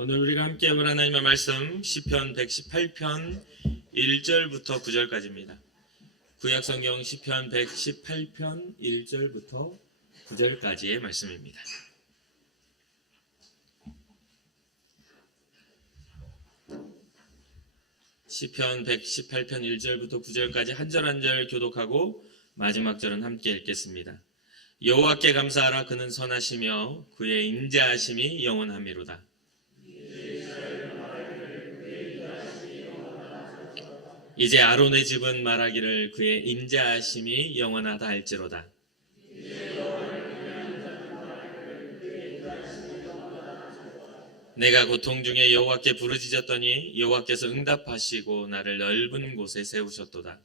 오늘 우리가 함께 볼 하나님의 말씀 시편 118편 1절부터 9절까지입니다. 구약성경 시편 118편 1절부터 9절까지의 말씀입니다. 시편 118편 1절부터 9절까지 한 절 한 절 교독하고 마지막 절은 함께 읽겠습니다. 여호와께 감사하라. 그는 선하시며 그의 인자하심이 영원하미로다. 이제 아론의 집은 말하기를 그의 인자하심이 영원하다 할지로다. 내가 고통 중에 여호와께 부르짖었더니 여호와께서 응답하시고 나를 넓은 곳에 세우셨도다.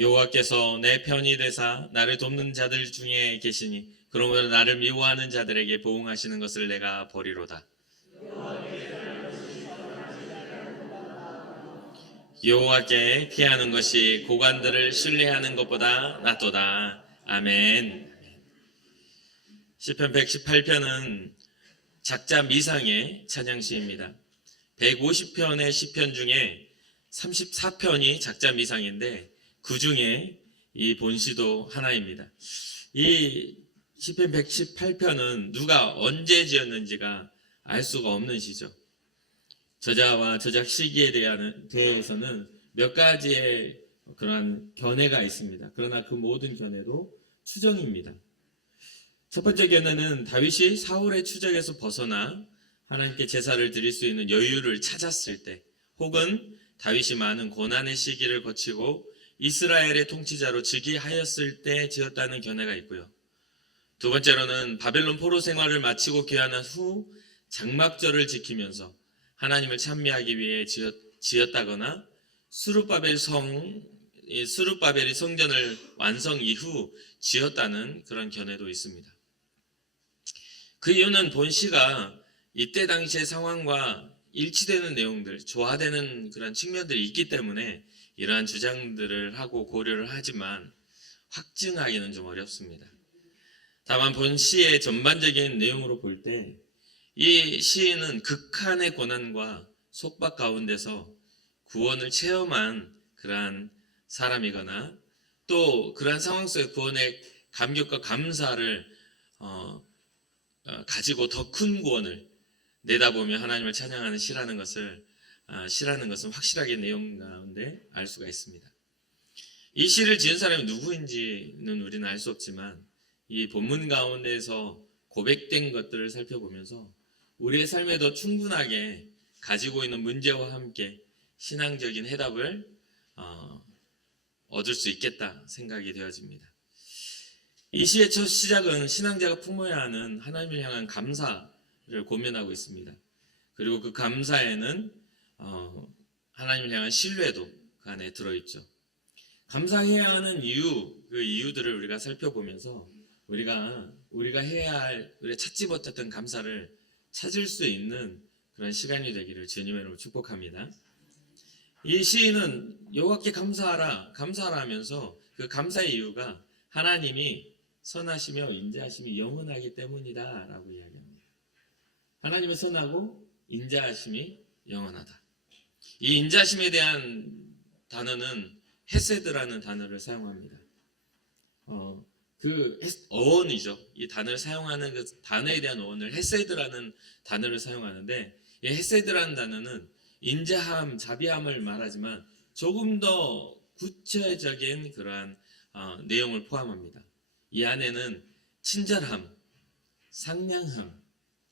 여호와께서 내 편이 되사 나를 돕는 자들 중에 계시니 그러므로 나를 미워하는 자들에게 보응하시는 것을 내가 버리로다. 여호와께 피하는 것이 고관들을 신뢰하는 것보다 낫도다. 아멘. 시편 118편은 작자 미상의 찬양시입니다. 150편의 시편 중에 34편이 작자 미상인데 그 중에 이 본시도 하나입니다. 이 시편 118편은 누가 언제 지었는지가 알 수가 없는 시죠. 저자와 저작 시기에 대해서는 몇 가지의 그러한 견해가 있습니다. 그러나 그 모든 견해도 추정입니다. 첫 번째 견해는 다윗이 사울의 추적에서 벗어나 하나님께 제사를 드릴 수 있는 여유를 찾았을 때, 혹은 다윗이 많은 고난의 시기를 거치고 이스라엘의 통치자로 즉위하였을 때 지었다는 견해가 있고요. 두 번째로는 바벨론 포로 생활을 마치고 귀환한 후 장막절을 지키면서 하나님을 찬미하기 위해 지었다거나 스룹바벨이 성전을 완성 이후 지었다는 그런 견해도 있습니다. 그 이유는 본시가 이때 당시의 상황과 일치되는 내용들, 조화되는 그런 측면들이 있기 때문에 이러한 주장들을 하고 고려를 하지만 확증하기는 좀 어렵습니다. 다만 본시의 전반적인 내용으로 볼 때 이 시인은 극한의 고난과 속박 가운데서 구원을 체험한 그러한 사람이거나 또 그러한 상황 속의 구원의 감격과 감사를 가지고 더 큰 구원을 내다보며 하나님을 찬양하는 시라는 것은 확실하게 내용 가운데 알 수가 있습니다. 이 시를 지은 사람이 누구인지는 우리는 알 수 없지만 이 본문 가운데서 고백된 것들을 살펴보면서 우리의 삶에도 충분하게 가지고 있는 문제와 함께 신앙적인 해답을 얻을 수 있겠다 생각이 되어집니다. 이 시의 첫 시작은 신앙자가 품어야 하는 하나님을 향한 감사를 고면하고 있습니다. 그리고 그 감사에는 하나님을 향한 신뢰도 그 안에 들어있죠. 감사해야 하는 그 이유들을 우리가 살펴보면서 우리가 해야 할, 우리가 찾지 못했던 감사를 찾을 수 있는 그런 시간이 되기를 주님의 이름으로 축복합니다. 이 시인은 여호와께 감사하라 하면서 그 감사의 이유가 하나님이 선하시며 인자하심이 영원하기 때문이다 라고 이야기합니다. 하나님은 선하고 인자하심이 영원하다. 이 인자하심에 대한 단어는 헤세드라는 단어를 사용합니다. 그 어원이죠. 이 단어를 사용하는 그 단어에 대한 어원을 헤세드라는 단어를 사용하는데, 이 헤세드라는 단어는 인자함, 자비함을 말하지만 조금 더 구체적인 그러한 내용을 포함합니다. 이 안에는 친절함, 상냥함,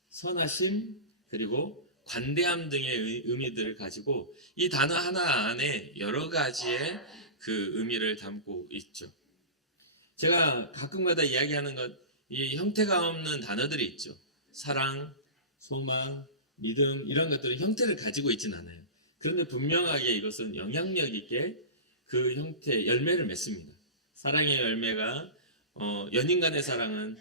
선하심, 그리고 관대함 등의 의미들을 가지고 이 단어 하나 안에 여러 가지의 그 의미를 담고 있죠. 제가 가끔가다 이야기하는 이 형태가 없는 단어들이 있죠. 사랑, 소망, 믿음, 이런 것들은 형태를 가지고 있지는 않아요. 그런데 분명하게 이것은 영향력 있게 그 형태, 열매를 맺습니다. 사랑의 열매가 연인 간의 사랑은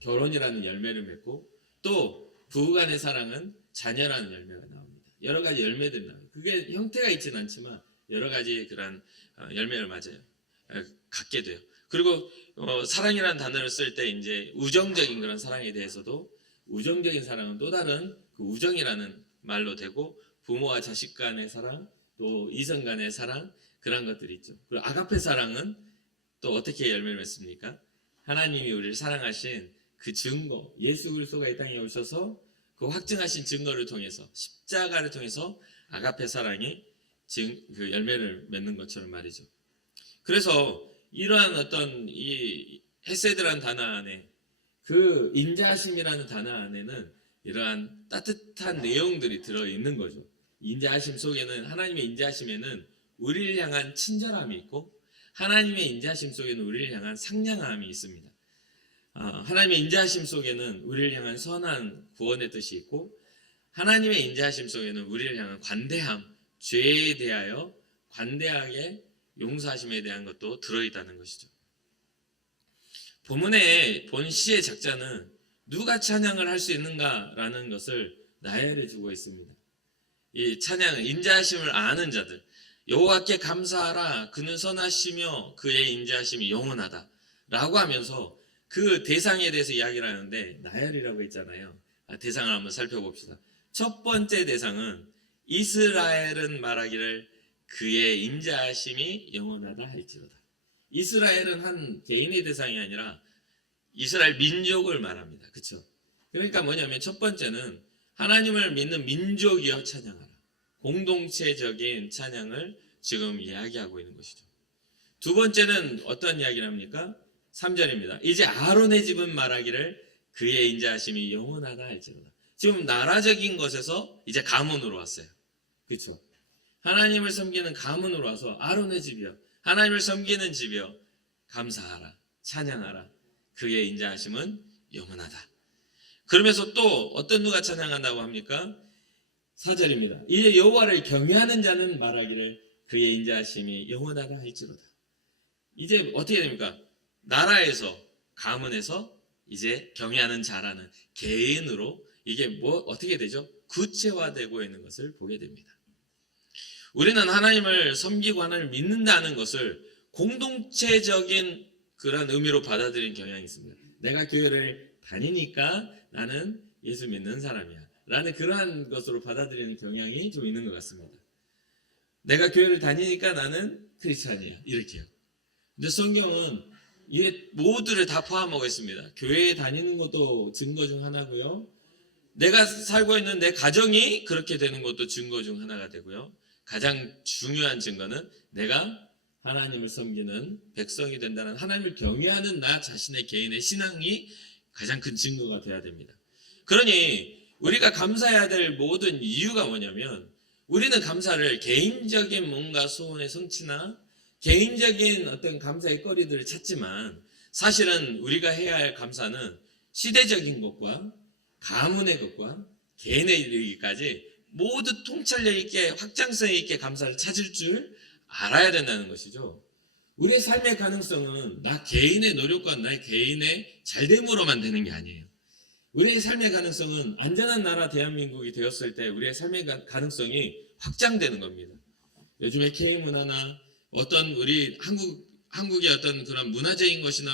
결혼이라는 열매를 맺고, 또 부부 간의 사랑은 자녀라는 열매가 나옵니다. 여러 가지 열매들이 나와요. 그게 형태가 있지는 않지만 여러 가지 그런 열매를 갖게 돼요. 그리고 사랑이라는 단어를 쓸 때 이제 우정적인 그런 사랑에 대해서도 우정적인 사랑은 또 다른 그 우정이라는 말로 되고 부모와 자식 간의 사랑, 또 이성 간의 사랑 그런 것들이 있죠. 그리고 아가페 사랑은 또 어떻게 열매를 맺습니까? 하나님이 우리를 사랑하신 그 증거, 예수 그리스도가 이 땅에 오셔서 그 확증하신 증거를 통해서 십자가를 통해서 아가페 사랑이 그 열매를 맺는 것처럼 말이죠. 그래서 이러한 어떤 이 헤세드라는 단어 안에 그 인자하심이라는 단어 안에는 이러한 따뜻한 내용들이 들어있는 거죠. 인자하심 속에는 하나님의 인자하심에는 우리를 향한 친절함이 있고 하나님의 인자하심 속에는 우리를 향한 상냥함이 있습니다. 하나님의 인자하심 속에는 우리를 향한 선한 구원의 뜻이 있고 하나님의 인자하심 속에는 우리를 향한 관대함, 죄에 대하여 관대하게 용서하심에 대한 것도 들어있다는 것이죠. 본문의 본 시의 작자는 누가 찬양을 할 수 있는가라는 것을 나열해 주고 있습니다. 이 찬양은 인자하심을 아는 자들, 여호와께 감사하라 그는 선하시며 그의 인자하심이 영원하다 라고 하면서 그 대상에 대해서 이야기를 하는데 나열이라고 했잖아요. 대상을 한번 살펴봅시다. 첫 번째 대상은 이스라엘은 말하기를 그의 인자하심이 영원하다 할지로다. 이스라엘은 한 개인의 대상이 아니라 이스라엘 민족을 말합니다. 그렇죠? 그러니까 뭐냐면 첫 번째는 하나님을 믿는 민족이여 찬양하라. 공동체적인 찬양을 지금 이야기하고 있는 것이죠. 두 번째는 어떤 이야기를 합니까? 3절입니다. 이제 아론의 집은 말하기를 그의 인자하심이 영원하다 할지로다. 지금 나라적인 것에서 이제 가문으로 왔어요. 그렇죠? 하나님을 섬기는 가문으로 와서 아론의 집이여, 하나님을 섬기는 집이여, 감사하라, 찬양하라. 그의 인자하심은 영원하다. 그러면서 또 어떤 누가 찬양한다고 합니까? 4절입니다. 이제 여호와를 경외하는 자는 말하기를 그의 인자하심이 영원하다 할지로다. 이제 어떻게 됩니까? 나라에서, 가문에서 이제 경외하는 자라는 개인으로 이게 어떻게 되죠? 구체화되고 있는 것을 보게 됩니다. 우리는 하나님을 섬기고 하나님을 믿는다는 것을 공동체적인 그런 의미로 받아들이는 경향이 있습니다. 내가 교회를 다니니까 나는 예수 믿는 사람이야 라는 그러한 것으로 받아들이는 경향이 좀 있는 것 같습니다. 내가 교회를 다니니까 나는 크리스찬이야 이렇게요. 근데 성경은 이게 모두를 다 포함하고 있습니다. 교회에 다니는 것도 증거 중 하나고요. 내가 살고 있는 내 가정이 그렇게 되는 것도 증거 중 하나가 되고요. 가장 중요한 증거는 내가 하나님을 섬기는 백성이 된다는 하나님을 경외하는 나 자신의 개인의 신앙이 가장 큰 증거가 돼야 됩니다. 그러니 우리가 감사해야 될 모든 이유가 뭐냐면 우리는 감사를 개인적인 뭔가 소원의 성취나 개인적인 어떤 감사의 거리들을 찾지만 사실은 우리가 해야 할 감사는 시대적인 것과 가문의 것과 개인의 이르기까지 모두 통찰력 있게 확장성 있게 감사를 찾을 줄 알아야 된다는 것이죠. 우리의 삶의 가능성은 나 개인의 노력과 나 개인의 잘됨으로만 되는 게 아니에요. 우리의 삶의 가능성은 안전한 나라 대한민국이 되었을 때 우리의 삶의 가능성이 확장되는 겁니다. 요즘에 K문화나 어떤 우리 한국의 어떤 그런 문화적인 것이나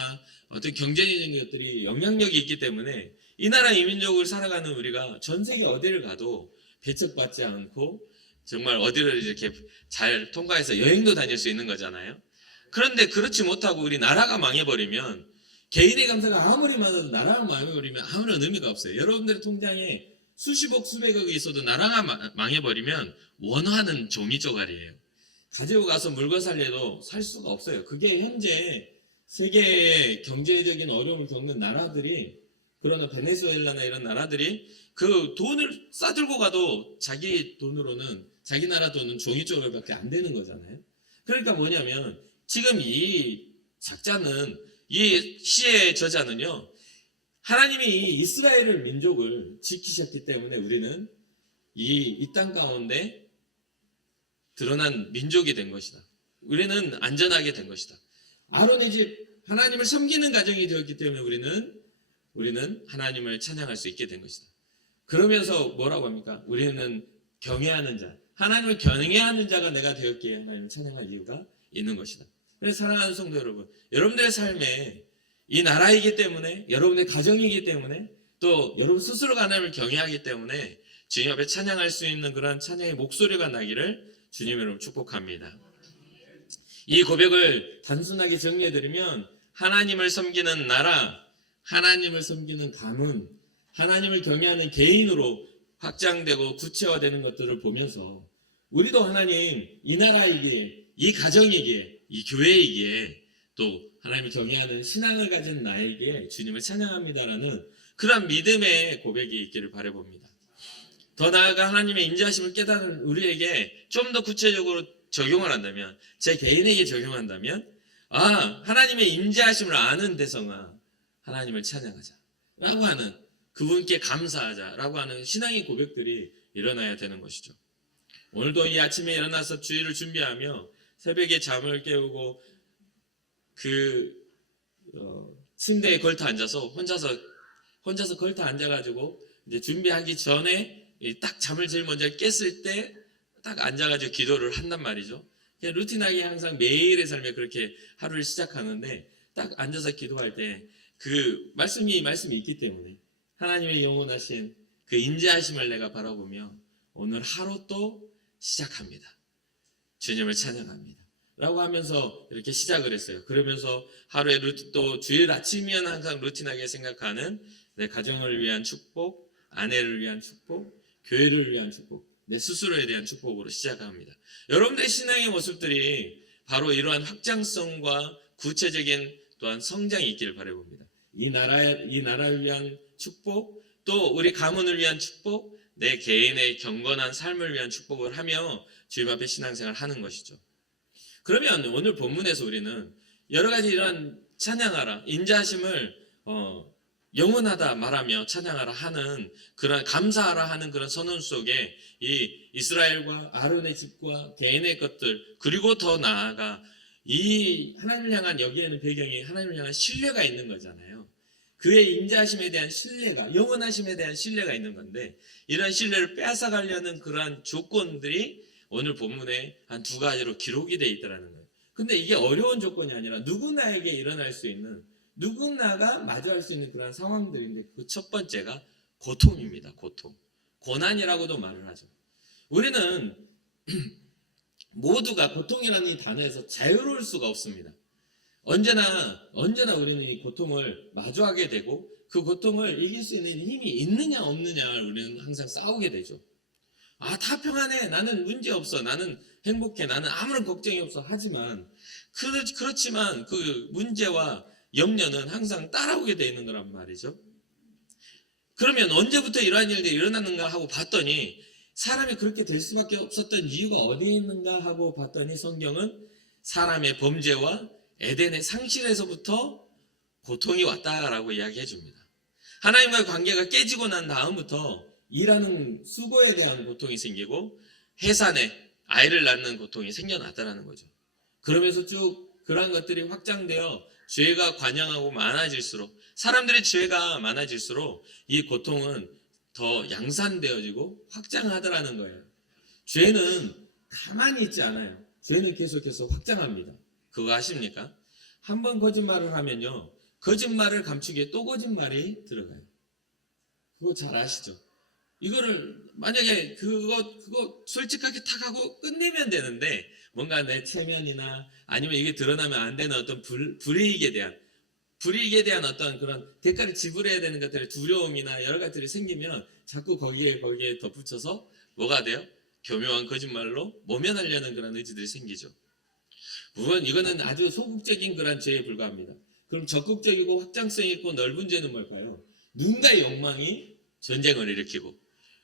어떤 경제적인 것들이 영향력이 있기 때문에 이 나라 이민족을 살아가는 우리가 전 세계 어디를 가도 배척받지 않고 정말 어디를 이렇게 잘 통과해서 여행도 다닐 수 있는 거잖아요. 그런데 그렇지 못하고 우리 나라가 망해버리면 개인의 감사가 아무리 많아도 나라가 망해버리면 아무런 의미가 없어요. 여러분들의 통장에 수십억 수백억이 있어도 나라가 망해버리면 원하는 종이 쪼가리예요. 가지고 가서 물건 살려도 살 수가 없어요. 그게 현재 세계의 경제적인 어려움을 겪는 나라들이 그러나 베네수엘라나 이런 나라들이 그 돈을 싸들고 가도 자기 돈으로는 자기 나라 돈은 종이 쪼가리밖에 안 되는 거잖아요. 그러니까 뭐냐면 지금 이 작자는 이 시의 저자는요 하나님이 이 이스라엘을 민족을 지키셨기 때문에 우리는 이 땅 가운데 드러난 민족이 된 것이다. 우리는 안전하게 된 것이다. 아론의 집 하나님을 섬기는 가정이 되었기 때문에 우리는 하나님을 찬양할 수 있게 된 것이다. 그러면서 뭐라고 합니까? 우리는 경외하는 자, 하나님을 경외하는 자가 내가 되었기에 하나님을 찬양할 이유가 있는 것이다. 그래서 사랑하는 성도 여러분, 여러분들의 삶에 이 나라이기 때문에, 여러분의 가정이기 때문에, 또 여러분 스스로가 하나님을 경외하기 때문에 주님 앞에 찬양할 수 있는 그런 찬양의 목소리가 나기를 주님 여러분 축복합니다. 이 고백을 단순하게 정리해드리면 하나님을 섬기는 나라, 하나님을 섬기는 가문, 하나님을 경외하는 개인으로 확장되고 구체화되는 것들을 보면서 우리도 하나님, 이 나라이기에, 이 가정이기에, 이 교회이기에 또 하나님을 경외하는 신앙을 가진 나에게 주님을 찬양합니다라는 그런 믿음의 고백이 있기를 바라봅니다. 더 나아가 하나님의 인자하심을 깨닫는 우리에게 좀 더 구체적으로 적용을 한다면, 제 개인에게 적용한다면, 하나님의 인자하심을 아는 대성아, 하나님을 찬양하자 라고 하는, 그분께 감사하자 라고 하는 신앙의 고백들이 일어나야 되는 것이죠. 오늘도 이 아침에 일어나서 주일을 준비하며 새벽에 잠을 깨우고 침대에 걸터 앉아서 혼자서 걸터 앉아가지고 이제 준비하기 전에 딱 잠을 제일 먼저 깼을 때 딱 앉아가지고 기도를 한단 말이죠. 그냥 루틴하게 항상 매일의 삶에 그렇게 하루를 시작하는데 딱 앉아서 기도할 때 그 말씀이 있기 때문에 하나님의 영원하신 그 인자하심을 내가 바라보며 오늘 하루 또 시작합니다. 주님을 찬양합니다. 라고 하면서 이렇게 시작을 했어요. 그러면서 하루에 또 주일 아침이면 항상 루틴하게 생각하는 내 가정을 위한 축복, 아내를 위한 축복, 교회를 위한 축복, 내 스스로에 대한 축복으로 시작합니다. 여러분들의 신앙의 모습들이 바로 이러한 확장성과 구체적인 또한 성장이 있기를 바라봅니다. 이 나라를 위한 축복, 또 우리 가문을 위한 축복, 내 개인의 경건한 삶을 위한 축복을 하며 주님 앞에 신앙생활을 하는 것이죠. 그러면 오늘 본문에서 우리는 여러 가지 이러한 찬양하라, 인자하심을 영원하다 말하며 찬양하라 하는 그런 감사하라 하는 그런 선언 속에 이 이스라엘과 아론의 집과 개인의 것들, 그리고 더 나아가 이 하나님을 향한, 여기에는 배경이 하나님을 향한 신뢰가 있는 거잖아요. 그의 인자하심에 대한 신뢰가, 영원하심에 대한 신뢰가 있는 건데, 이런 신뢰를 빼앗아가려는 그러한 조건들이 오늘 본문에 한 두 가지로 기록이 되어 있다는 거예요. 근데 이게 어려운 조건이 아니라 누구나에게 일어날 수 있는, 누구나가 마주할 수 있는 그런 상황들인데, 그 첫 번째가 고통입니다. 고통. 고난이라고도 말을 하죠. 우리는 모두가 고통이라는 이 단어에서 자유로울 수가 없습니다. 언제나 우리는 이 고통을 마주하게 되고, 그 고통을 이길 수 있는 힘이 있느냐 없느냐를 우리는 항상 싸우게 되죠. 다 평안해, 나는 문제 없어, 나는 행복해, 나는 아무런 걱정이 없어 하지만 그렇지만 그 문제와 염려는 항상 따라오게 되어 있는 거란 말이죠. 그러면 언제부터 이러한 일들이 일어났는가 하고 봤더니, 사람이 그렇게 될 수밖에 없었던 이유가 어디에 있는가 하고 봤더니, 성경은 사람의 범죄와 에덴의 상실에서부터 고통이 왔다라고 이야기해 줍니다. 하나님과의 관계가 깨지고 난 다음부터 일하는 수고에 대한 고통이 생기고 해산에 아이를 낳는 고통이 생겨났다라는 거죠. 그러면서 쭉 그러한 것들이 확장되어 죄가 관영하고 많아질수록, 사람들의 죄가 많아질수록 이 고통은 더 양산되어지고 확장하더라는 거예요. 죄는 가만히 있지 않아요. 죄는 계속해서 확장합니다. 그거 아십니까? 한번 거짓말을 하면요, 거짓말을 감추기 위해 또 거짓말이 들어가요. 그거 잘 아시죠? 이거를 만약에 그거 솔직하게 탁 하고 끝내면 되는데, 뭔가 내 체면이나 아니면 이게 드러나면 안 되는 어떤 불이익에 대한 어떤 그런 대가를 지불해야 되는 것들의 두려움이나 여러 가지들이 생기면 자꾸 거기에 덧붙여서 뭐가 돼요? 교묘한 거짓말로 모면하려는 그런 의지들이 생기죠. 물론 이거는 아주 소극적인 그런 죄에 불과합니다. 그럼 적극적이고 확장성 있고 넓은 죄는 뭘까요? 누군가의 욕망이 전쟁을 일으키고,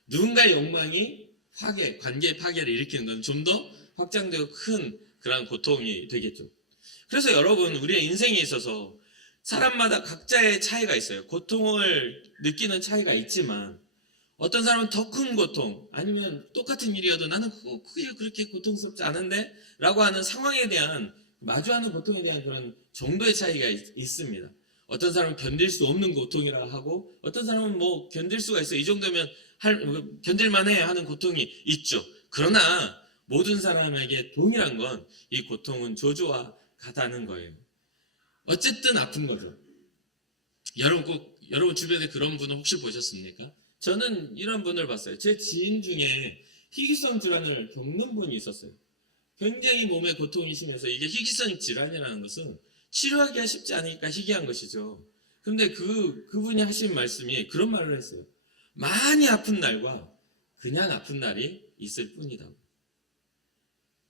누군가의 욕망이 관계 파괴를 일으키는 건 좀 더 확장되고 큰 그런 고통이 되겠죠. 그래서 여러분, 우리의 인생에 있어서 사람마다 각자의 차이가 있어요. 고통을 느끼는 차이가 있지만, 어떤 사람은 더 큰 고통, 아니면 똑같은 일이어도 나는 그게 그렇게 고통스럽지 않은데? 라고 하는 상황에 대한, 마주하는 고통에 대한 그런 정도의 차이가 있습니다. 어떤 사람은 견딜 수 없는 고통이라 하고, 어떤 사람은 뭐 견딜 수가 있어, 이 정도면 견딜만해 하는 고통이 있죠. 그러나 모든 사람에게 동일한 건, 이 고통은 저주와 가다는 거예요. 어쨌든 아픈 거죠. 여러분 주변에 그런 분을 혹시 보셨습니까? 저는 이런 분을 봤어요. 제 지인 중에 희귀성 질환을 겪는 분이 있었어요. 굉장히 몸에 고통이 심해서 이게 희귀성 질환이라는 것은 치료하기가 쉽지 않으니까 희귀한 것이죠. 근데 그분이 하신 말씀이 그런 말을 했어요. 많이 아픈 날과 그냥 아픈 날이 있을 뿐이다.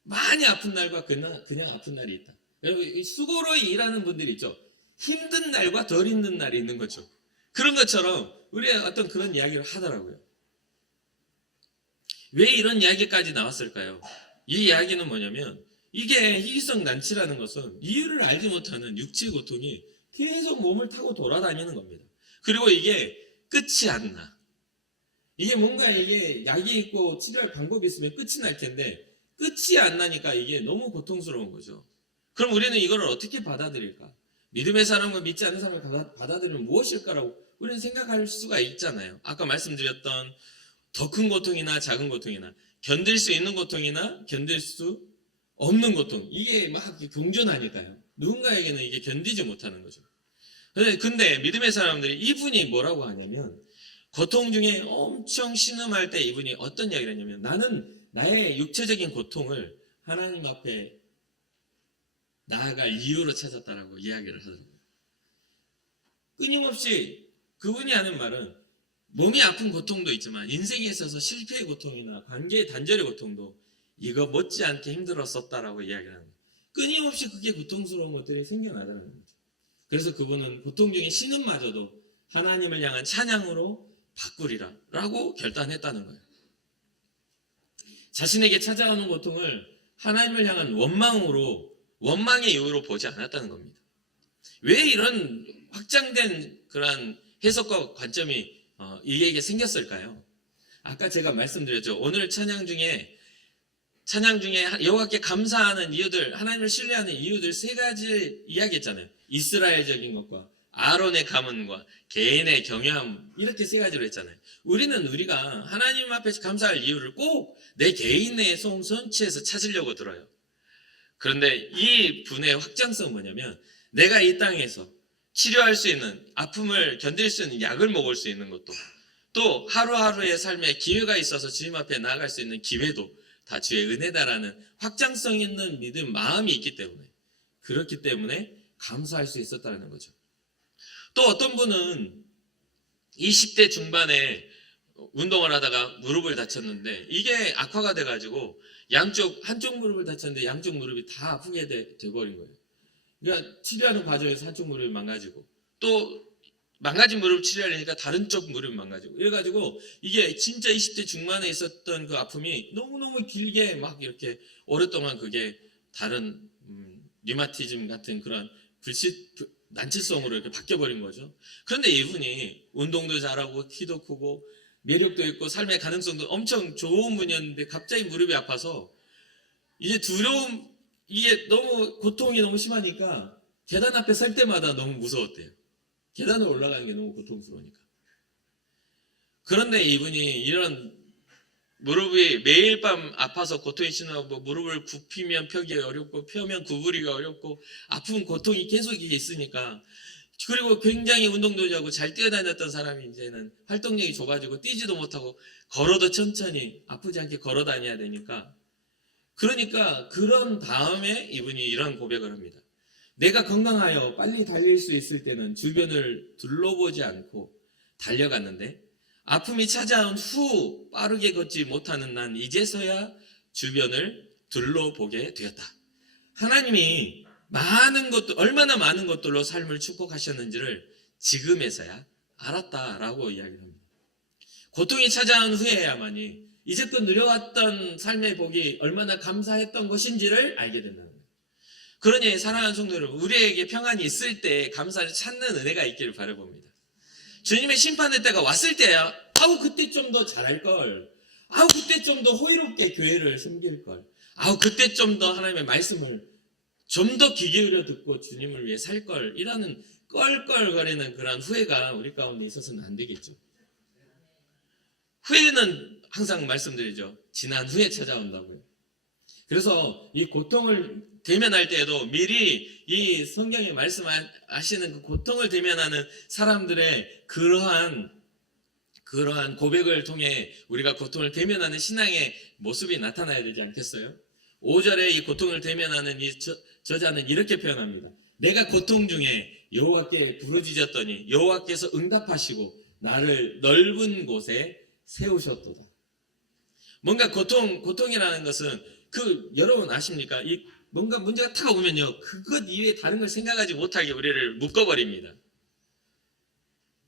많이 아픈 날과 그냥 아픈 날이 있다. 여러분, 수고로 일하는 분들이 있죠. 힘든 날과 덜 힘든 날이 있는 거죠. 그런 것처럼 우리가 어떤 그런 이야기를 하더라고요. 왜 이런 이야기까지 나왔을까요? 이 이야기는 뭐냐면 이게 희귀성 난치라는 것은 이유를 알지 못하는 육체 고통이 계속 몸을 타고 돌아다니는 겁니다. 그리고 이게 끝이 안 나. 이게 뭔가 이게 약이 있고 치료할 방법이 있으면 끝이 날 텐데 끝이 안 나니까 이게 너무 고통스러운 거죠. 그럼 우리는 이걸 어떻게 받아들일까? 믿음의 사람과 믿지 않는 사람을 받아들이면 무엇일까라고 우리는 생각할 수가 있잖아요. 아까 말씀드렸던 더 큰 고통이나 작은 고통이나 견딜 수 있는 고통이나 견딜 수 없는 고통, 이게 막 공존하니까요. 누군가에게는 이게 견디지 못하는 거죠. 근데 믿음의 사람들이 이분이 뭐라고 하냐면 고통 중에 엄청 신음할 때 이분이 어떤 이야기를 하냐면 나는 나의 육체적인 고통을 하나님 앞에 나아갈 이유로 찾았다라고 이야기를 하더라고요. 끊임없이 그분이 하는 말은 몸이 아픈 고통도 있지만 인생에 있어서 실패의 고통이나 관계의 단절의 고통도 이거 못지않게 힘들었었다라고 이야기를 하는 거예요. 끊임없이 그게 고통스러운 것들이 생겨나더라는 거죠. 그래서 그분은 고통 중에 신음마저도 하나님을 향한 찬양으로 바꾸리라 라고 결단했다는 거예요. 자신에게 찾아오는 고통을 하나님을 향한 원망의 이유로 보지 않았다는 겁니다. 왜 이런 확장된 그러한 해석과 관점이 이에게 생겼을까요? 아까 제가 말씀드렸죠. 오늘 찬양 중에 여호와께 감사하는 이유들, 하나님을 신뢰하는 이유들 세 가지 이야기했잖아요. 이스라엘적인 것과 아론의 가문과 개인의 경외함, 이렇게 세 가지로 했잖아요. 우리가 하나님 앞에 감사할 이유를 꼭 내 개인의 손치에서 찾으려고 들어요. 그런데 이 분의 확장성은 뭐냐면 내가 이 땅에서 치료할 수 있는, 아픔을 견딜 수 있는 약을 먹을 수 있는 것도, 또 하루하루의 삶에 기회가 있어서 주님 앞에 나아갈 수 있는 기회도 다 주의 은혜다라는 확장성 있는 믿음, 마음이 있기 때문에, 그렇기 때문에 감사할 수 있었다는 거죠. 또 어떤 분은 20대 중반에 운동을 하다가 무릎을 다쳤는데 이게 악화가 돼가지고 한쪽 무릎을 다쳤는데 양쪽 무릎이 다 아프게 돼버린 거예요. 그러니까 치료하는 과정에서 한쪽 무릎이 망가지고 또 망가진 무릎을 치료하려니까 다른 쪽 무릎이 망가지고 이래가지고 이게 진짜 20대 중반에 있었던 그 아픔이 너무너무 길게 막 이렇게 오랫동안 그게 다른 류마티즘 같은 그런 난치성으로 이렇게 바뀌어버린 거죠. 그런데 이분이 운동도 잘하고 키도 크고 매력도 있고 삶의 가능성도 엄청 좋은 분이었는데 갑자기 무릎이 아파서 이제 이게 너무 고통이 너무 심하니까 계단 앞에 설 때마다 너무 무서웠대요. 계단을 올라가는 게 너무 고통스러우니까. 그런데 이분이 이런 무릎이 매일 밤 아파서 고통이 심하고 무릎을 굽히면 펴기 어렵고 펴면 구부리기가 어렵고 아픈 고통이 계속 있으니까, 그리고 굉장히 운동도 잘하고 잘 뛰어다녔던 사람이 이제는 활동력이 좁아지고 뛰지도 못하고 걸어도 천천히 아프지 않게 걸어 다녀야 되니까, 그러니까 그런 다음에 이분이 이런 고백을 합니다. 내가 건강하여 빨리 달릴 수 있을 때는 주변을 둘러보지 않고 달려갔는데 아픔이 찾아온 후 빠르게 걷지 못하는 난 이제서야 주변을 둘러보게 되었다. 하나님이 얼마나 많은 것들로 삶을 축복하셨는지를 지금에서야 알았다라고 이야기합니다. 고통이 찾아온 후에야만이 이제껏 누려왔던 삶의 복이 얼마나 감사했던 것인지를 알게 된다는 거예요. 그러니 사랑하는 성도 여러분, 우리에게 평안이 있을 때 감사를 찾는 은혜가 있기를 바라봅니다. 주님의 심판의 때가 왔을 때야 그때 좀 더 잘할걸, 그때 좀 더 호의롭게 교회를 섬길걸, 그때 좀 더 하나님의 말씀을 좀 더 귀 기울여 듣고 주님을 위해 살걸, 이라는 껄껄거리는 그런 후회가 우리 가운데 있어서는 안 되겠죠. 후회는 항상 말씀드리죠. 지난 후에 찾아온다고요. 그래서 이 고통을 대면할 때에도 미리 이 성경에 말씀하시는 그 고통을 대면하는 사람들의 그러한 고백을 통해 우리가 고통을 대면하는 신앙의 모습이 나타나야 되지 않겠어요? 5절에 이 고통을 대면하는 이 저자는 이렇게 표현합니다. 내가 고통 중에 여호와께 부르짖었더니 여호와께서 응답하시고 나를 넓은 곳에 세우셨도다. 뭔가 고통이라는 것은 여러분 아십니까? 뭔가 문제가 탁 오면요, 그것 이외에 다른 걸 생각하지 못하게 우리를 묶어버립니다.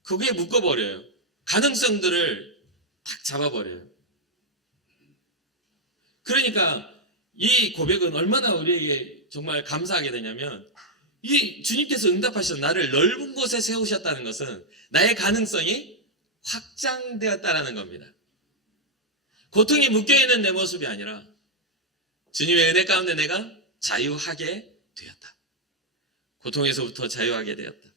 그게 묶어버려요. 가능성들을 탁 잡아버려요. 그러니까 이 고백은 얼마나 우리에게 정말 감사하게 되냐면, 이 주님께서 응답하셔서 나를 넓은 곳에 세우셨다는 것은 나의 가능성이 확장되었다라는 겁니다. 고통이 묶여있는 내 모습이 아니라 주님의 은혜 가운데 내가 자유하게 되었다. 고통에서부터 자유하게 되었다.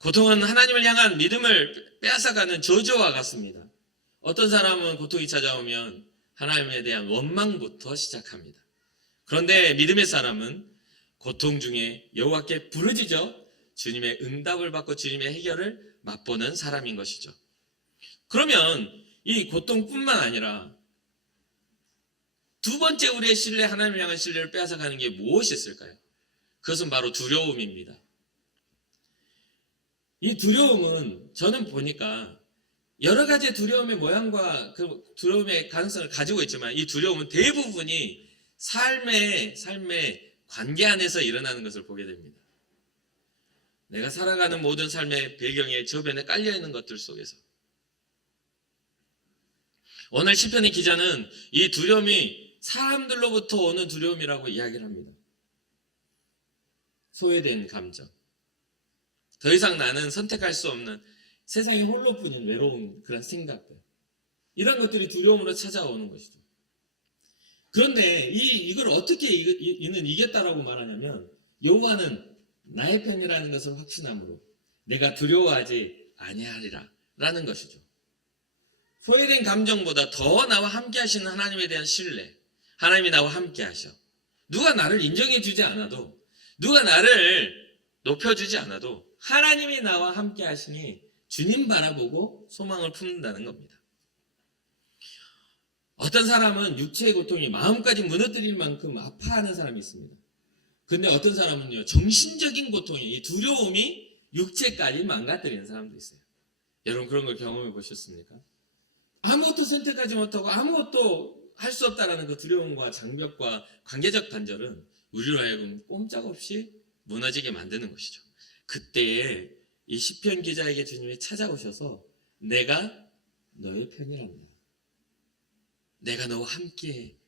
고통은 하나님을 향한 믿음을 빼앗아가는 저주와 같습니다. 어떤 사람은 고통이 찾아오면 하나님에 대한 원망부터 시작합니다. 그런데 믿음의 사람은 고통 중에 여호와께 부르짖어 주님의 응답을 받고 주님의 해결을 맛보는 사람인 것이죠. 그러면 이 고통뿐만 아니라 두 번째 우리의 신뢰, 하나님을 향한 신뢰를 빼앗아가는 게 무엇이 있을까요? 그것은 바로 두려움입니다. 이 두려움은 저는 보니까 여러 가지 두려움의 모양과 그 두려움의 가능성을 가지고 있지만, 이 두려움은 대부분이 삶의 관계 안에서 일어나는 것을 보게 됩니다. 내가 살아가는 모든 삶의 배경에 저변에 깔려있는 것들 속에서. 오늘 시편의 기자는 이 두려움이 사람들로부터 오는 두려움이라고 이야기를 합니다. 소외된 감정. 더 이상 나는 선택할 수 없는 세상에 홀로뿐인 외로운 그런 생각들. 이런 것들이 두려움으로 찾아오는 것이죠. 그런데 이걸 어떻게 이는 이겼다라고 말하냐면, 여호와는 나의 편이라는 것을 확신함으로 내가 두려워하지 아니하리라 라는 것이죠. 소외된 감정보다 더 나와 함께 하시는 하나님에 대한 신뢰. 하나님이 나와 함께 하셔. 누가 나를 인정해 주지 않아도, 누가 나를 높여주지 않아도 하나님이 나와 함께 하시니 주님 바라보고 소망을 품는다는 겁니다. 어떤 사람은 육체의 고통이 마음까지 무너뜨릴 만큼 아파하는 사람이 있습니다. 근데 어떤 사람은요, 정신적인 고통이, 이 두려움이 육체까지 망가뜨리는 사람도 있어요. 여러분 그런 걸 경험해 보셨습니까? 아무것도 선택하지 못하고 아무것도 할 수 없다라는 그 두려움과 장벽과 관계적 단절은 우리로 하여금 꼼짝없이 무너지게 만드는 것이죠. 그때에 이 시편 기자에게 주님이 찾아오셔서 내가 너의 편이란다. 내가 너와 함께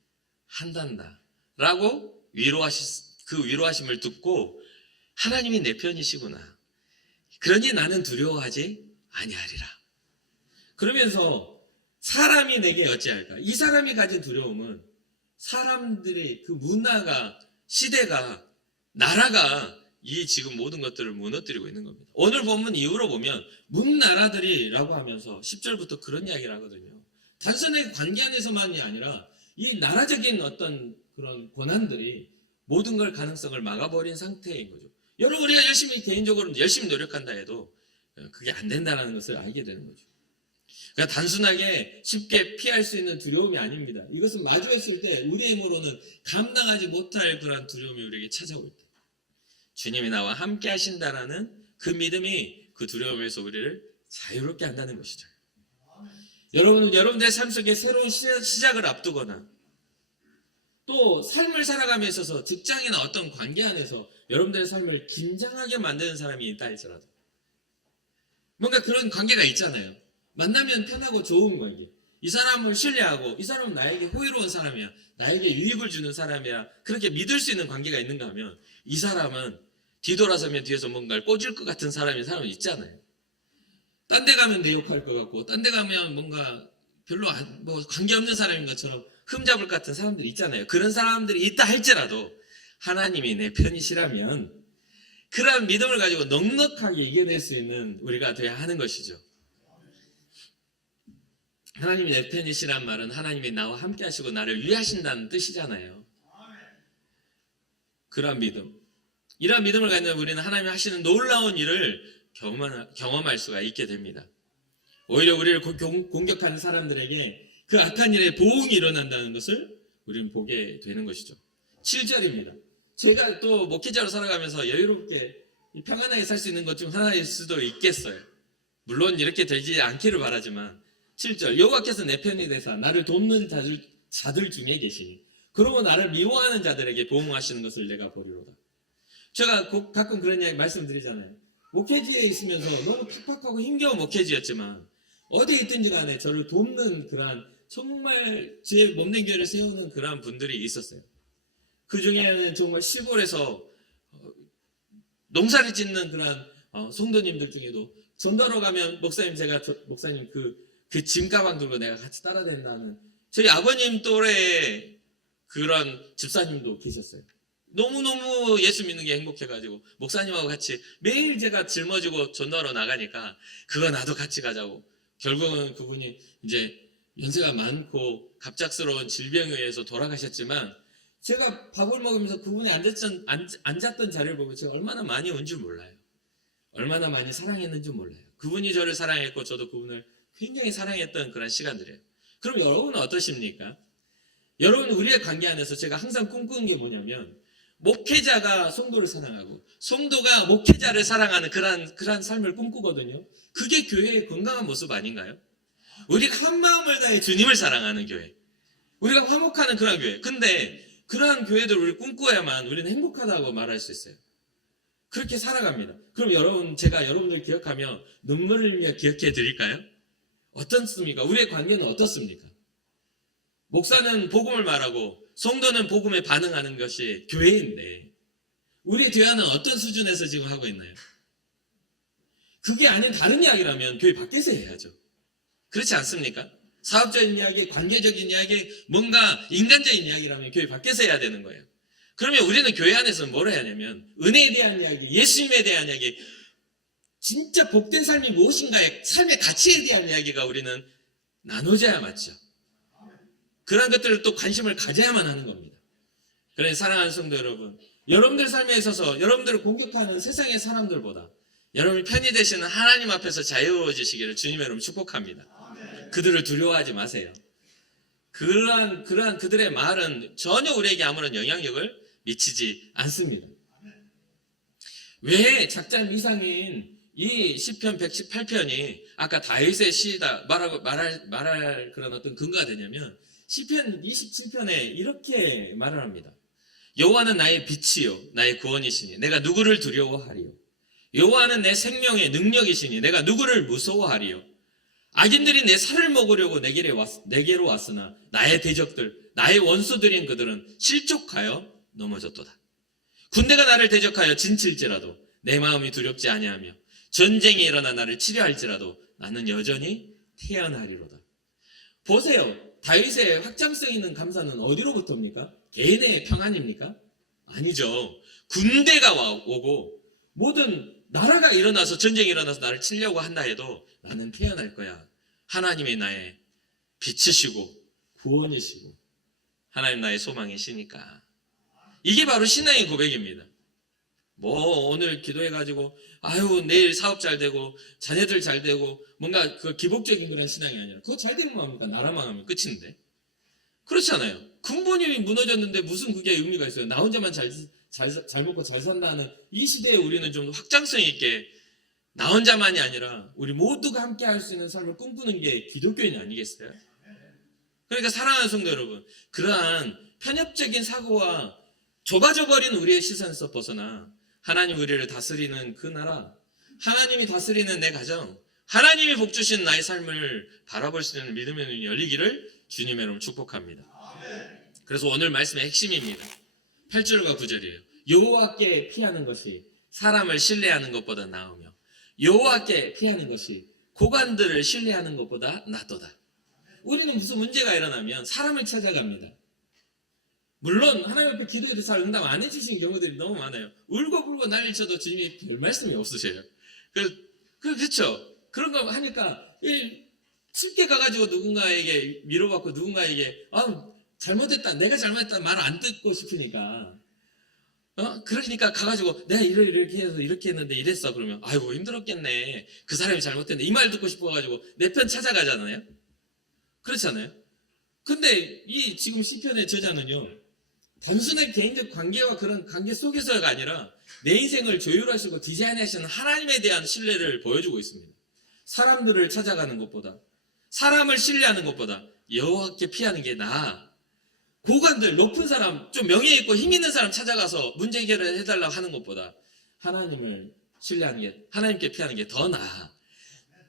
한단다. 라고 그 위로하심을 듣고, 하나님이 내 편이시구나. 그러니 나는 두려워하지 아니하리라. 그러면서 사람이 내게 어찌할까? 이 사람이 가진 두려움은 사람들의 그 문화가, 시대가, 나라가 이 지금 모든 것들을 무너뜨리고 있는 겁니다. 오늘 본문 이후로 보면 문나라들이라고 하면서 10절부터 그런 이야기를 하거든요. 단순하게 관계 안에서만이 아니라 이 나라적인 어떤 그런 권한들이 모든 걸 가능성을 막아버린 상태인 거죠. 여러분 우리가 개인적으로 열심히 노력한다 해도 그게 안 된다는 것을 알게 되는 거죠. 그러니까 단순하게 쉽게 피할 수 있는 두려움이 아닙니다. 이것은 마주했을 때 우리의 힘으로는 감당하지 못할 그런 두려움이 우리에게 찾아올 때 주님이 나와 함께 하신다라는 그 믿음이 그 두려움에서 우리를 자유롭게 한다는 것이죠. 여러분들의 삶 속에 새로운 시작을 앞두거나 또 삶을 살아감에 있어서 직장이나 어떤 관계 안에서 여러분들의 삶을 긴장하게 만드는 사람이 있다 할지라도 뭔가 그런 관계가 있잖아요. 만나면 편하고 좋은 관계. 이 사람을 신뢰하고 이 사람은 나에게 호의로운 사람이야. 나에게 유익을 주는 사람이야. 그렇게 믿을 수 있는 관계가 있는가 하면 이 사람은 뒤돌아서면 뒤에서 뭔가를 꽂을 것 같은 사람은 있잖아요. 딴 데 가면 내 욕할 것 같고 딴 데 가면 뭔가 별로 관계없는 사람인 것처럼 흠잡을 것 같은 사람들이 있잖아요. 그런 사람들이 있다 할지라도 하나님이 내 편이시라면 그런 믿음을 가지고 넉넉하게 이겨낼 수 있는 우리가 되어야 하는 것이죠. 하나님이 내 편이시란 말은 하나님이 나와 함께 하시고 나를 위하신다는 뜻이잖아요. 그러한 믿음. 이러한 믿음을 가지면 우리는 하나님이 하시는 놀라운 일을 경험할 수가 있게 됩니다. 오히려 우리를 공격하는 사람들에게 그 악한 일에 보응이 일어난다는 것을 우리는 보게 되는 것이죠. 7절입니다. 제가 또 목회자로 살아가면서 여유롭게 평안하게 살 수 있는 것 중 하나일 수도 있겠어요. 물론 이렇게 되지 않기를 바라지만 7절 여호와께서 내 편이 되사 나를 돕는 자들 중에 계시니 그러고 나를 미워하는 자들에게 보응하시는 것을 내가 보리로다. 제가 가끔 그런 이야기 말씀드리잖아요. 목회지에 있으면서 너무 팍팍하고 힘겨운 목회지였지만 어디 있든지 간에 저를 돕는 그러한 정말 제 몸된 교회를 세우는 그러한 분들이 있었어요. 그 중에는 정말 시골에서 농사를 짓는 그러한 성도님들 중에도 전도하러 가면 목사님 그 짐가방 들고 내가 같이 따라댄다는 저희 아버님 또래의 그런 집사님도 계셨어요. 너무너무 예수 믿는 게 행복해가지고 목사님하고 같이 매일 제가 짊어지고 전도하러 나가니까 그거 나도 같이 가자고 결국은 그분이 이제 연세가 많고 갑작스러운 질병에 의해서 돌아가셨지만 제가 밥을 먹으면서 그분이 앉았던 자리를 보고 제가 얼마나 많이 온 줄 몰라요. 얼마나 많이 사랑했는지 몰라요. 그분이 저를 사랑했고 저도 그분을 굉장히 사랑했던 그런 시간들이에요. 그럼 여러분은 어떠십니까? 여러분 우리의 관계 안에서 제가 항상 꿈꾸는 게 뭐냐면 목회자가 성도를 사랑하고 성도가 목회자를 사랑하는 그러한 삶을 꿈꾸거든요. 그게 교회의 건강한 모습 아닌가요? 우리가 한 마음을 다해 주님을 사랑하는 교회, 우리가 화목하는 그런 교회. 근데 그러한 교회들을 우리 꿈꿔야만 우리는 행복하다고 말할 수 있어요. 그렇게 살아갑니다. 그럼 제가 여러분들 기억하며 눈물을 흘리며 기억해 드릴까요? 어떻습니까? 우리의 관계는 어떻습니까? 목사는 복음을 말하고 성도는 복음에 반응하는 것이 교회인데 우리의 대화는 어떤 수준에서 지금 하고 있나요? 그게 아닌 다른 이야기라면 교회 밖에서 해야죠. 그렇지 않습니까? 사업적인 이야기, 관계적인 이야기, 뭔가 인간적인 이야기라면 교회 밖에서 해야 되는 거예요. 그러면 우리는 교회 안에서 뭘 해야 하냐면 은혜에 대한 이야기, 예수님에 대한 이야기, 진짜 복된 삶이 무엇인가의 삶의 가치에 대한 이야기가 우리는 나누어져야 맞죠. 그런 것들을 또 관심을 가져야만 하는 겁니다. 그래서 사랑하는 성도 여러분, 여러분들 삶에 있어서 여러분들을 공격하는 세상의 사람들보다 여러분이 편히 되시는 하나님 앞에서 자유로워지시기를 주님의 이름으로 축복합니다. 그들을 두려워하지 마세요. 그러한 그들의 말은 전혀 우리에게 아무런 영향력을 미치지 않습니다. 왜 작전 이상인 이 시편 118편이 아까 다윗의 시다 말할 그런 어떤 근거가 되냐면 시편 27편에 이렇게 말을 합니다. 여호와는 나의 빛이요 나의 구원이시니 내가 누구를 두려워하리요. 여호와는 내 생명의 능력이시니 내가 누구를 무서워하리요. 악인들이 내 살을 먹으려고 내게로 왔으나 나의 대적들 나의 원수들인 그들은 실족하여 넘어졌도다. 군대가 나를 대적하여 진칠지라도 내 마음이 두렵지 아니하며 전쟁이 일어나 나를 치려할지라도 나는 여전히 태어나리로다. 보세요. 다윗의 확장성 있는 감사는 어디로부터입니까? 개인의 평안입니까? 아니죠. 군대가 오고 모든 나라가 일어나서 전쟁이 일어나서 나를 치려고 한다 해도 나는 태어날 거야. 하나님이 나의 빛이시고 구원이시고 하나님 나의 소망이시니까. 이게 바로 신앙의 고백입니다. 뭐 오늘 기도해가지고 아유 내일 사업 잘 되고 자녀들 잘 되고 뭔가 그 기복적인 그런 신앙이 아니라 그거 잘 되면 뭐합니까? 나라 망하면 끝인데. 그렇잖아요. 근본이 무너졌는데 무슨 그게 의미가 있어요? 나 혼자만 잘 먹고 잘 산다는 이 시대에 우리는 좀 확장성 있게 나 혼자만이 아니라 우리 모두가 함께 할 수 있는 삶을 꿈꾸는 게 기독교인 아니겠어요? 그러니까 사랑하는 성도 여러분, 그러한 편협적인 사고와 좁아져버린 우리의 시선에서 벗어나 하나님 우리를 다스리는 그 나라, 하나님이 다스리는 내 가정, 하나님이 복 주신 나의 삶을 바라볼 수 있는 믿음의 눈이 열리기를 주님의 이름으로 축복합니다. 그래서 오늘 말씀의 핵심입니다. 8절과 9절이에요. 여호와께 피하는 것이 사람을 신뢰하는 것보다 나으며 여호와께 피하는 것이 고관들을 신뢰하는 것보다 낫도다. 우리는 무슨 문제가 일어나면 사람을 찾아갑니다. 물론 하나님 앞에 기도해도 잘 응답 안 해주시는 경우들이 너무 많아요. 울고불고 난리 쳐도 주님이 별 말씀이 없으셔요. 그렇죠. 그런 거 하니까 쉽게 가가지고 누군가에게 위로받고 누군가에게 잘못했다, 내가 잘못했다 말 안 듣고 싶으니까 그러니까 가가지고 내가 이렇게 해서 이렇게 했는데 이랬어. 그러면 아이고 힘들었겠네. 그 사람이 잘못했네. 이 말 듣고 싶어가지고 내 편 찾아가잖아요. 그렇잖아요. 근데 이 지금 시편의 저자는요, 단순한 개인적 관계와 그런 관계 속에서가 아니라 내 인생을 조율하시고 디자인하시는 하나님에 대한 신뢰를 보여주고 있습니다. 사람들을 찾아가는 것보다, 사람을 신뢰하는 것보다 여호와께 피하는 게 나아. 고관들, 높은 사람, 좀 명예 있고 힘 있는 사람 찾아가서 문제 해결을 해달라고 하는 것보다 하나님을 신뢰하는 게, 하나님께 피하는 게 더 나아.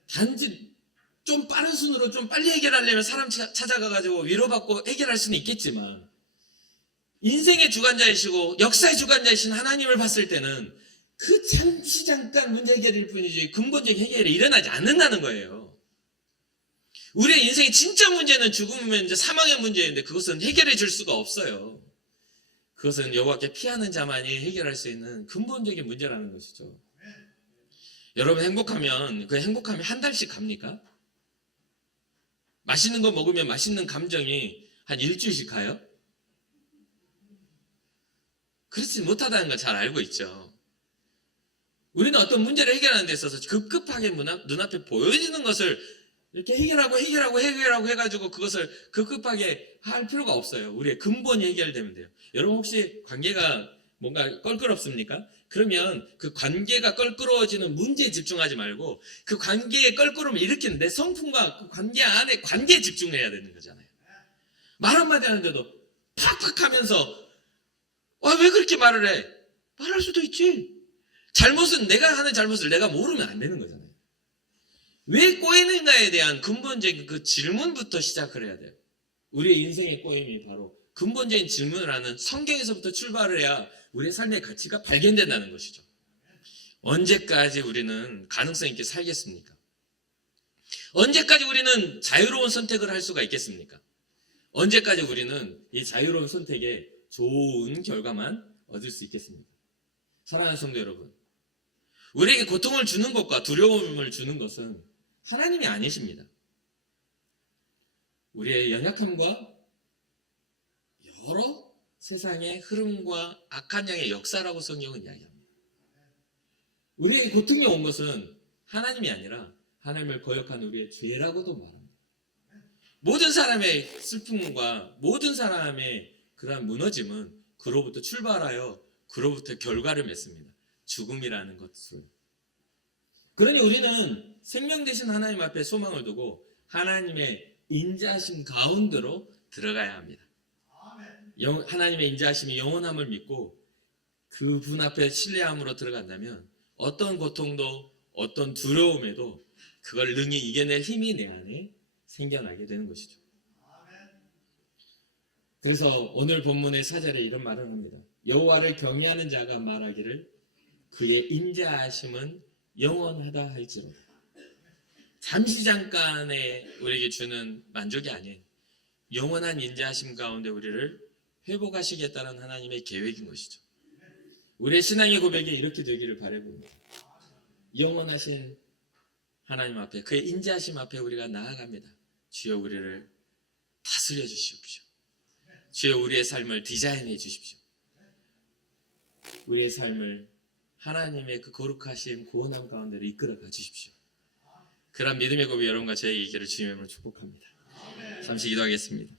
단지 좀 빠른 순으로 좀 빨리 해결하려면 사람 찾아가가지고 위로받고 해결할 수는 있겠지만, 인생의 주관자이시고 역사의 주관자이신 하나님을 봤을 때는 그 잠시 잠깐 문제 해결일 뿐이지 근본적인 해결이 일어나지 않는다는 거예요. 우리의 인생의 진짜 문제는 죽음이면 이제 사망의 문제인데 그것은 해결해 줄 수가 없어요. 그것은 여호와께 피하는 자만이 해결할 수 있는 근본적인 문제라는 것이죠. 여러분 행복하면 그 행복함이 한 달씩 갑니까? 맛있는 거 먹으면 맛있는 감정이 한 일주일씩 가요? 그렇지 못하다는 걸 잘 알고 있죠. 우리는 어떤 문제를 해결하는 데 있어서 급급하게 눈앞에 보여지는 것을 이렇게 해결하고 해가지고 그것을 급급하게 할 필요가 없어요. 우리의 근본이 해결되면 돼요. 여러분 혹시 관계가 뭔가 껄끄럽습니까? 그러면 그 관계가 껄끄러워지는 문제에 집중하지 말고 그 관계의 껄끄러움을 일으키는 내 성품과 그 관계 안에 관계에 집중해야 되는 거잖아요. 말 한마디 하는데도 팍팍 하면서 왜 그렇게 말을 해? 말할 수도 있지. 잘못은 내가 하는 잘못을 내가 모르면 안 되는 거잖아요. 왜 꼬이는가에 대한 근본적인 그 질문부터 시작을 해야 돼요. 우리의 인생의 꼬임이 바로 근본적인 질문을 하는 성경에서부터 출발을 해야 우리의 삶의 가치가 발견된다는 것이죠. 언제까지 우리는 가능성 있게 살겠습니까? 언제까지 우리는 자유로운 선택을 할 수가 있겠습니까? 언제까지 우리는 이 자유로운 선택에 좋은 결과만 얻을 수 있겠습니까? 사랑하는 성도 여러분, 우리에게 고통을 주는 것과 두려움을 주는 것은 하나님이 아니십니다. 우리의 연약함과 여러 세상의 흐름과 악한 양의 역사라고 성경은 이야기합니다. 우리에게 고통이 온 것은 하나님이 아니라 하나님을 거역한 우리의 죄라고도 말합니다. 모든 사람의 슬픔과 모든 사람의 그러한 무너짐은 그로부터 출발하여 그로부터 결과를 맺습니다. 죽음이라는 것을. 그러니 우리는 생명 되신 하나님 앞에 소망을 두고 하나님의 인자하심 가운데로 들어가야 합니다. 하나님의 인자하심이 영원함을 믿고 그분 앞에 신뢰함으로 들어간다면 어떤 고통도 어떤 두려움에도 그걸 능히 이겨낼 힘이 내 안에 생겨나게 되는 것이죠. 그래서 오늘 본문의 4절에 이런 말을 합니다. 여호와를 경외하는 자가 말하기를 그의 인자하심은 영원하다 할지로다. 잠시 잠깐의 우리에게 주는 만족이 아닌 영원한 인자하심 가운데 우리를 회복하시겠다는 하나님의 계획인 것이죠. 우리의 신앙의 고백이 이렇게 되기를 바라봅니다. 영원하신 하나님 앞에 그의 인자하심 앞에 우리가 나아갑니다. 주여 우리를 다스려 주시옵시오. 주여 우리의 삶을 디자인해 주십시오. 우리의 삶을 하나님의 그 거룩하신 구원함 가운데로 이끌어 가 주십시오. 그런 믿음의 고백 여러분과 저에게 있기를 주님의 이름으로 축복합니다. 잠시 기도하겠습니다.